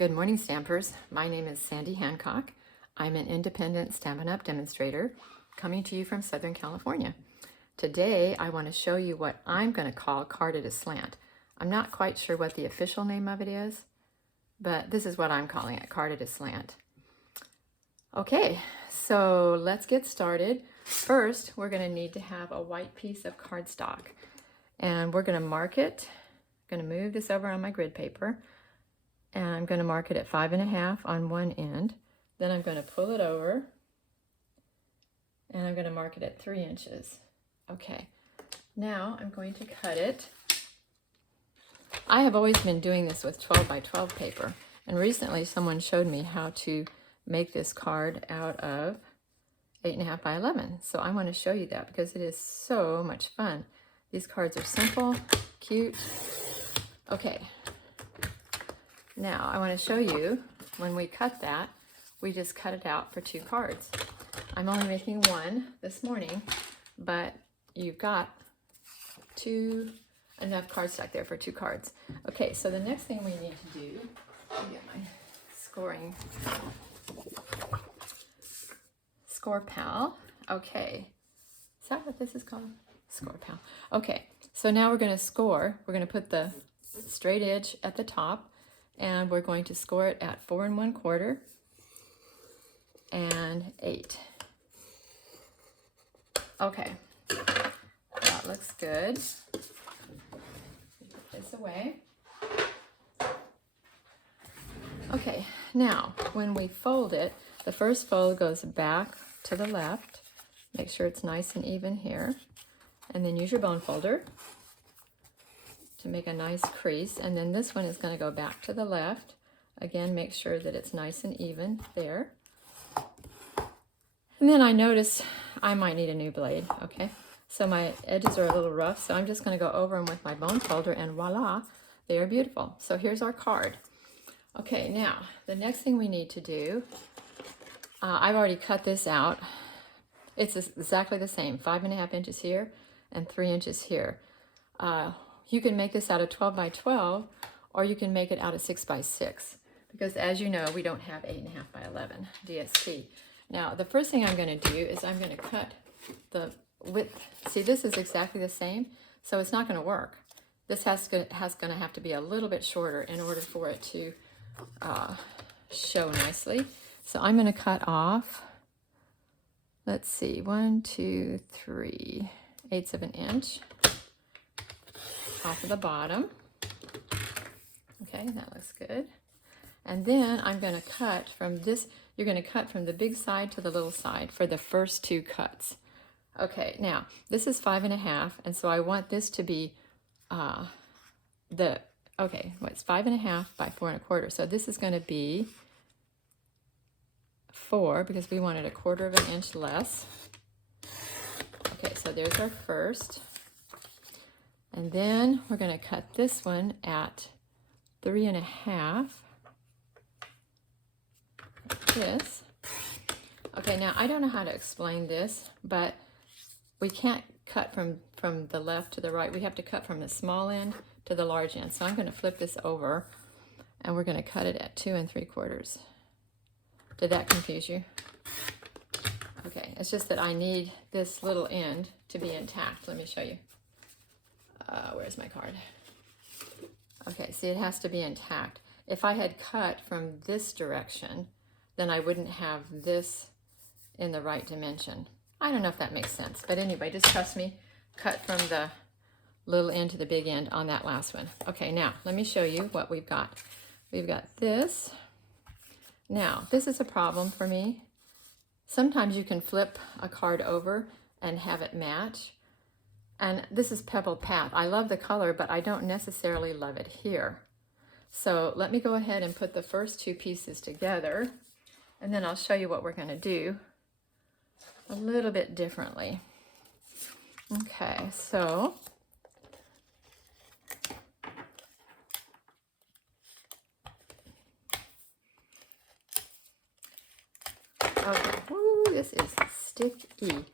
Good morning, Stampers. My name is Sandy Hancock. I'm an independent Stampin' Up! Demonstrator coming to you from Southern California. Today, I want to show you what I'm going to call carded a slant. I'm not quite sure what the official name of it is, but this is what I'm calling it, carded a slant. Okay, so let's get started. First, we're going to need to have a white piece of cardstock, and we're going to mark it. I'm going to move this over on my grid paper. And I'm going to mark it at 5.5 on one end. Then I'm going to pull it over and I'm going to mark it at 3 inches. Okay, now I'm going to cut it. I have always been doing this with 12 by 12 paper, and recently someone showed me how to make this card out of 8.5 by 11. So I want to show you that because it is so much fun. These cards are simple, cute. Okay. Now, I want to show you, when we cut that, we just cut it out for 2 cards. I'm only making one this morning, but you've got enough cardstock there for 2 cards. Okay, so the next thing we need to do, let me get my score pal. Okay, is that what this is called? Score pal. Okay, so now we're going to score. We're going to put the straight edge at the top, and we're going to score it at 4 1/4 and 8. Okay, that looks good. Put this away. Okay, now when we fold it, the first fold goes back to the left. Make sure it's nice and even here, and then use your bone folder to make a nice crease, and then this one is going to go back to the left. Again, make sure that it's nice and even there. And then I notice I might need a new blade, okay? So my edges are a little rough, so I'm just going to go over them with my bone folder, and voila, they are beautiful. So here's our card. Okay, now, the next thing we need to do, I've already cut this out. It's exactly the same, 5.5 inches here and 3 inches here. You can make this out of 12 by 12, or you can make it out of 6 by 6, because as you know, we don't have 8.5 by 11 DST. Now, the first thing I'm going to do is I'm going to cut the width. See, this is exactly the same, so it's not going to work. This has going to have to be a little bit shorter in order for it to show nicely. So I'm going to cut off, let's see, 1, 2, 3 eighths of an inch off of the bottom. Okay, that looks good. And then I'm going to cut from this, you're going to cut from the big side to the little side for the first 2 cuts. Okay, now this is 5.5, and so I want this to be it's 5.5 by 4 1/4. So this is going to be 4, because we wanted 1/4 of an inch less. Okay, so there's our first. And then we're going to cut this one at 3.5, like this. Okay, now I don't know how to explain this, but we can't cut from the left to the right. We have to cut from the small end to the large end. So I'm going to flip this over, and we're going to cut it at 2 3/4. Did that confuse you? Okay, it's just that I need this little end to be intact. Let me show you. Where's my card? Okay, see, it has to be intact. If I had cut from this direction, then I wouldn't have this in the right dimension. I don't know if that makes sense, but anyway, just trust me. Cut from the little end to the big end on that last one. Okay, now let me show you what we've got. We've got this. Now, this is a problem for me. Sometimes you can flip a card over and have it match. And this is Pebble Path. I love the color, but I don't necessarily love it here. So let me go ahead and put the first 2 pieces together, and then I'll show you what we're going to do a little bit differently. Okay, so okay, woo, this is sticky.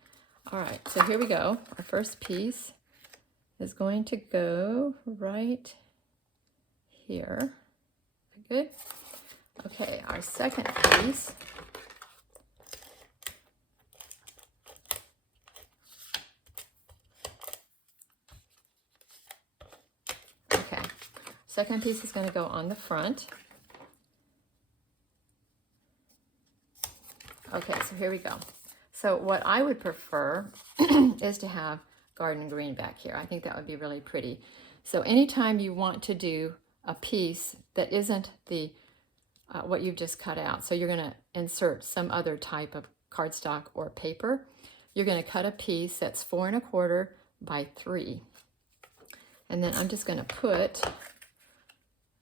All right, so here we go. Our first piece is going to go right here. Good. Okay, our second piece. Okay, second piece is going to go on the front. Okay, so here we go. So what I would prefer is to have garden green back here. I think that would be really pretty. So anytime you want to do a piece that isn't the what you've just cut out, so you're going to insert some other type of cardstock or paper, you're going to cut a piece that's 4 1/4 by 3. And then I'm just going to put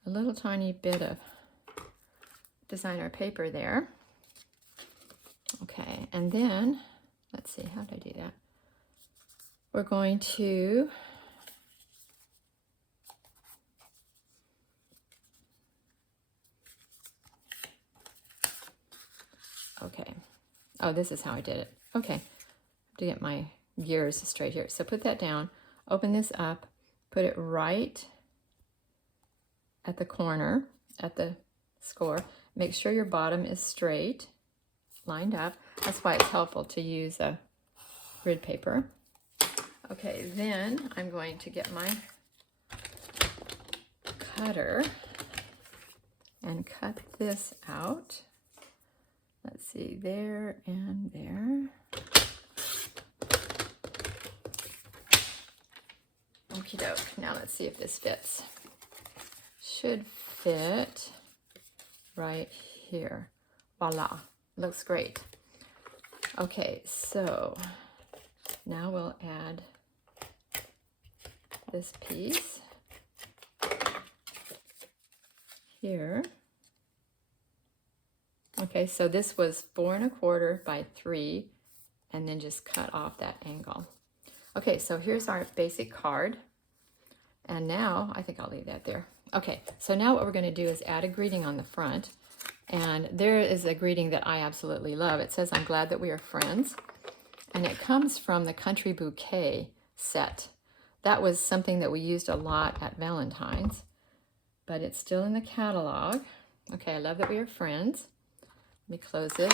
a little tiny bit of designer paper there. Okay, and then, let's see, how did I do that? We're going to okay. Oh, this is how I did it. Okay, to get my gears straight here. So put that down, open this up, put it right at the corner, at the score. Make sure your bottom is straight, lined up. That's why it's helpful to use a grid paper. Okay, then I'm going to get my cutter and cut this out. Let's see, there and there. Okie doke. Now let's see if this fits. Should fit right here. Voila. Looks great. Okay, so now we'll add this piece here. Okay, so this was 4 1/4 by 3, and then just cut off that angle. Okay, so here's our basic card. And now, I think I'll leave that there. Okay, so now what we're going to do is add a greeting on the front. And there is a greeting that I absolutely love. It says, "I'm glad that we are friends." And it comes from the Country Bouquet set. That was something that we used a lot at Valentine's, but it's still in the catalog. Okay, I love that we are friends. Let me close this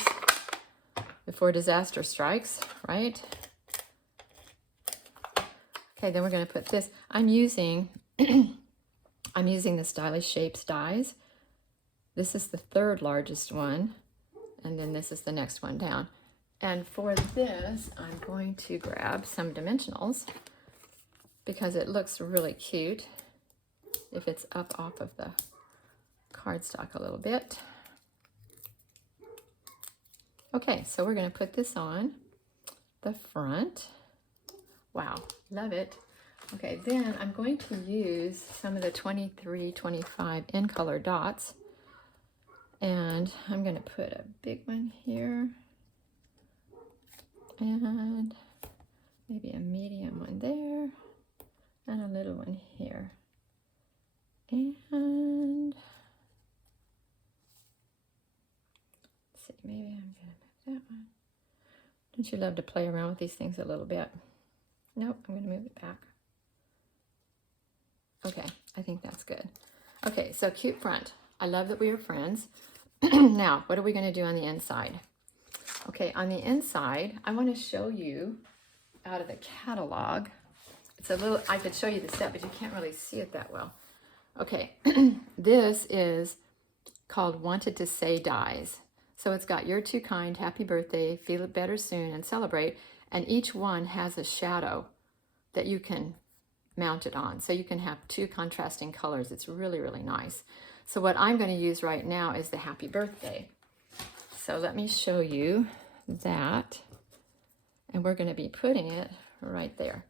before disaster strikes, right? Okay, then we're going to put this. I'm using the Stylish Shapes dies. This is the 3rd largest one, and then this is the next one down. And for this, I'm going to grab some dimensionals because it looks really cute if it's up off of the cardstock a little bit. Okay, so we're going to put this on the front. Wow, love it. Okay, then I'm going to use some of the 23, 25 in color dots. And I'm going to put a big one here. And maybe a medium one there. And a little one here. And let's see, maybe I'm going to move that one. Don't you love to play around with these things a little bit? Nope, I'm going to move it back. Okay, I think that's good. Okay, so cute front. I love that we are friends. Now, what are we going to do on the inside? Okay, on the inside, I want to show you out of the catalog. It's a little, I could show you the set, but you can't really see it that well. Okay, this is called Wanted to Say Dies. So it's got You're Too Kind, Happy Birthday, Feel It Better Soon, and Celebrate. And each one has a shadow that you can mount it on. So you can have 2 contrasting colors. It's really, really nice. So what I'm going to use right now is the Happy Birthday. So let me show you that. And we're going to be putting it right there.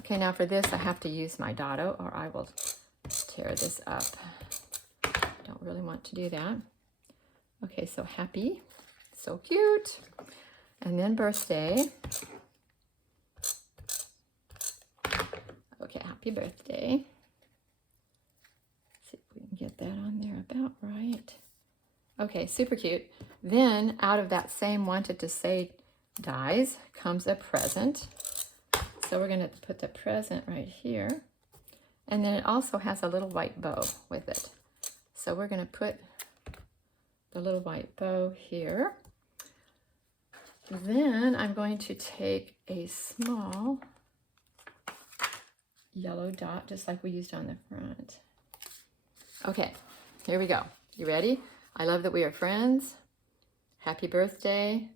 Okay, now for this, I have to use my dado or I will tear this up. Don't really want to do that. Okay, so happy, so cute. And then birthday. Okay, happy birthday. Let's see if we can get that on there about right. Okay, super cute. Then out of that same Wanted to Say dies comes a present. So we're going to put the present right here. And then it also has a little white bow with it. So we're going to put the little white bow here. Then I'm going to take a small yellow dot, just like we used on the front. Okay, here we go. You ready? I love that we are friends. Happy birthday.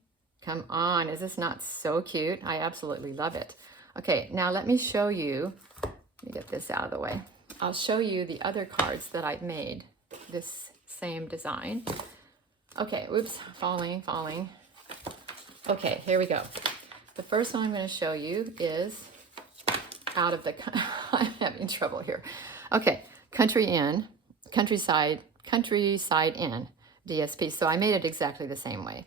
Come on, is this not so cute? I absolutely love it. Okay, now let me show you. Let me get this out of the way. I'll show you the other cards that I've made, this same design. Okay, whoops, falling. Okay, here we go. The first one I'm going to show you is out of the, I'm having trouble here. Okay, Countryside Inn DSP. So I made it exactly the same way.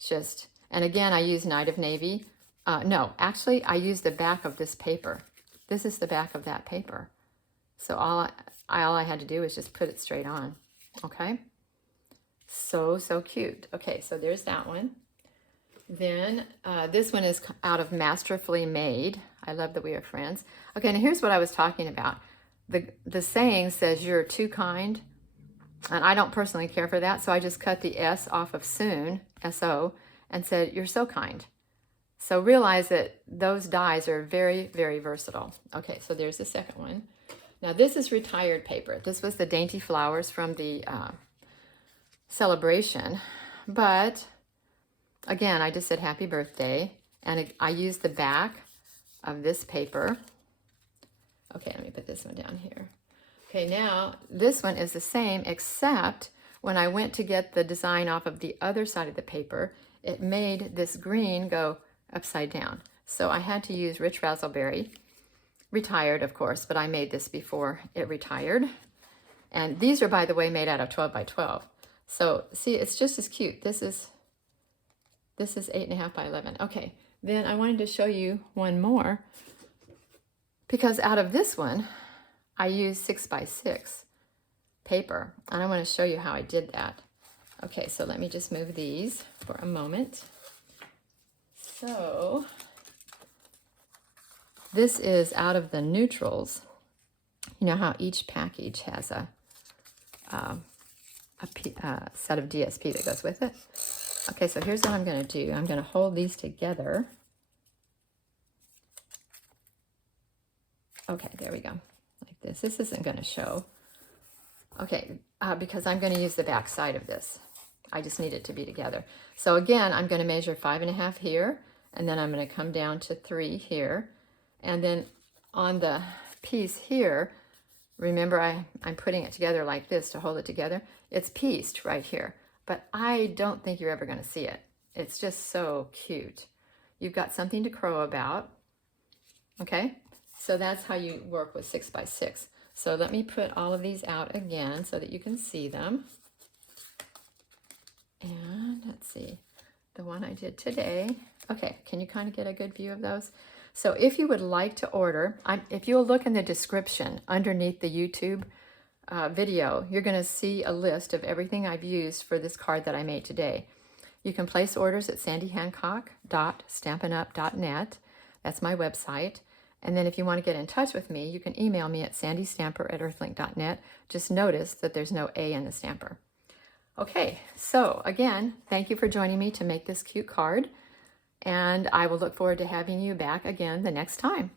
Just, and again, I use Night of Navy. No, actually, I used the back of this paper. This is the back of that paper. So all I had to do was just put it straight on. Okay? So cute. Okay, so there's that one. Then this one is out of Masterfully Made. I love that we are friends. Okay, now here's what I was talking about. The saying says you're too kind, and I don't personally care for that, so I just cut the S off of soon, S-O, and said you're so kind. So realize that those dies are very, very versatile. Okay, so there's the second one. Now this is retired paper. This was the Dainty Flowers from the celebration, but again, I just said happy birthday, and I used the back of this paper. Okay, let me put this one down here. Okay, now this one is the same, except when I went to get the design off of the other side of the paper, it made this green go upside down. So I had to use Rich Razzleberry, retired of course, but I made this before it retired. And these are, by the way, made out of 12 by 12. So see, it's just as cute. This is 8.5 by 11. Okay, then I wanted to show you one more, because out of this one, I used 6 by 6 paper, and I want to show you how I did that. Okay, so let me just move these for a moment. So this is out of the neutrals. You know how each package has a set of DSP that goes with it. Okay, so here's what I'm going to do. I'm going to hold these together. Okay, there we go. Like this. This isn't going to show. Okay, because I'm going to use the back side of this. I just need it to be together. So again, I'm going to measure 5.5 here, and then I'm going to come down to 3 here. And then on the piece here, remember I'm putting it together like this to hold it together. It's pieced right here, but I don't think you're ever going to see it. It's just so cute. You've got something to crow about. Okay, so that's how you work with 6 by 6. So let me put all of these out again so that you can see them. And let's see, the one I did today. Okay, can you kind of get a good view of those? So if you would like to order, if you'll look in the description underneath the YouTube video, you're going to see a list of everything I've used for this card that I made today. You can place orders at sandyhancock.stampinup.net. That's my website. And then if you want to get in touch with me, you can email me at sandystamper@earthlink.net. Just notice that there's no A in the stamper. Okay, so again, thank you for joining me to make this cute card. And I will look forward to having you back again the next time.